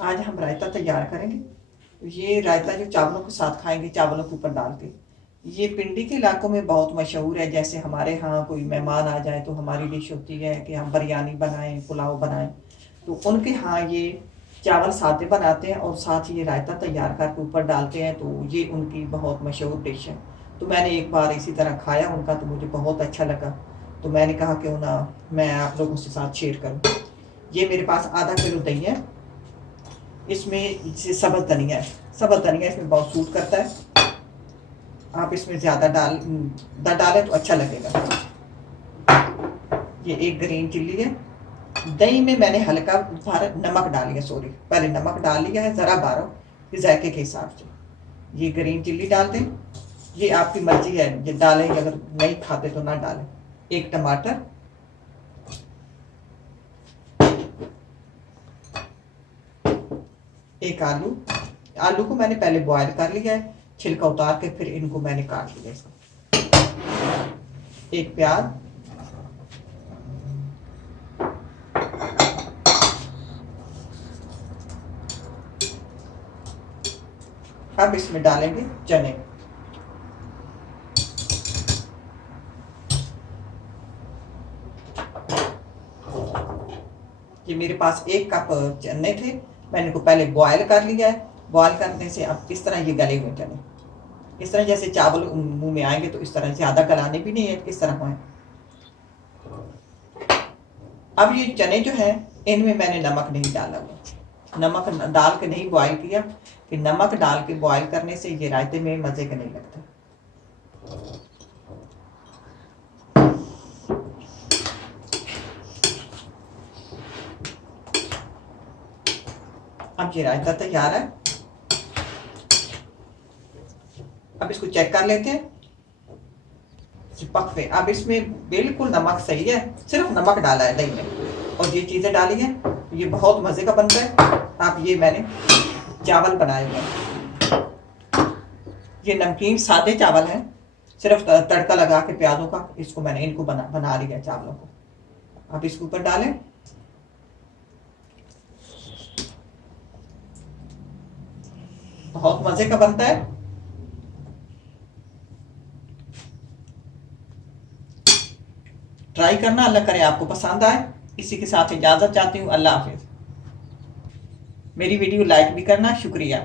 आज हम रायता तैयार करेंगे। ये रायता जो चावलों के साथ खाएंगे, चावलों के ऊपर डाल के। ये पिंडी के इलाकों में बहुत मशहूर है। जैसे हमारे यहाँ कोई मेहमान आ जाए तो हमारी डिश होती है कि हम बिरयानी बनाएं, पुलाव बनाएं, तो उनके यहाँ ये चावल सादे बनाते हैं और साथ ये रायता तैयार करके ऊपर डालते हैं। तो ये उनकी बहुत मशहूर डिश है। तो मैंने एक बार इसी तरह खाया उनका, तो मुझे बहुत अच्छा लगा। तो मैंने कहा क्यों ना मैं आप लोगों के साथ शेयर करूँ। ये मेरे पास आधा किलो दही है। इसमें सब्ज़ धनिया है। सब्ज़ धनिया इसमें बहुत सूट करता है। आप इसमें ज़्यादा डालें तो अच्छा लगेगा। ये एक ग्रीन चिल्ली है। दही में मैंने हल्का भर नमक डाल लिया, सॉरी पहले नमक डाल लिया है, ज़रा बारो जायके के हिसाब से। ये ग्रीन चिल्ली डाल दें। ये आपकी मर्जी है, ये डालें, अगर नहीं खाते तो ना डालें। एक टमाटर, एक आलू। आलू को मैंने पहले बॉयल कर लिया है, छिलका उतार के फिर इनको मैंने काट लिया इसको। एक प्याज, अब इसमें डालेंगे चने। ये मेरे पास 1 कप चने थे, मैंने इनको पहले बॉयल कर लिया है। बॉयल करने से अब इस तरह ये गले हुए चने, इस तरह जैसे चावल मुंह में आएंगे तो इस तरह, ज़्यादा गलाने भी नहीं है, इस तरह हों। अब ये चने जो हैं इनमें मैंने नमक नहीं डाला हुआ। नमक डाल के नहीं बॉयल किया कि नमक डाल के बॉयल करने से ये रायते में मज़े का नहीं लगता। अब ये रायता तैयार है। अब इसको चेक कर लेते हैं। पक पे अब इसमें बिल्कुल नमक सही है, सिर्फ नमक डाला है दही में और ये चीज़ें डाली हैं, तो ये बहुत मज़े का बनता है। आप ये मैंने चावल बनाए हुए हैं, ये नमकीन सादे चावल हैं, सिर्फ तड़का लगा के प्याजों का। इसको मैंने इनको बना लिया चावलों को। आप इसके ऊपर डालें। बहुत मज़े का बनता है। ट्राई करना, अल्लाह करे आपको पसंद आए। इसी के साथ इजाज़त चाहती हूँ। अल्लाह हाफिज़। मेरी वीडियो लाइक भी करना, शुक्रिया।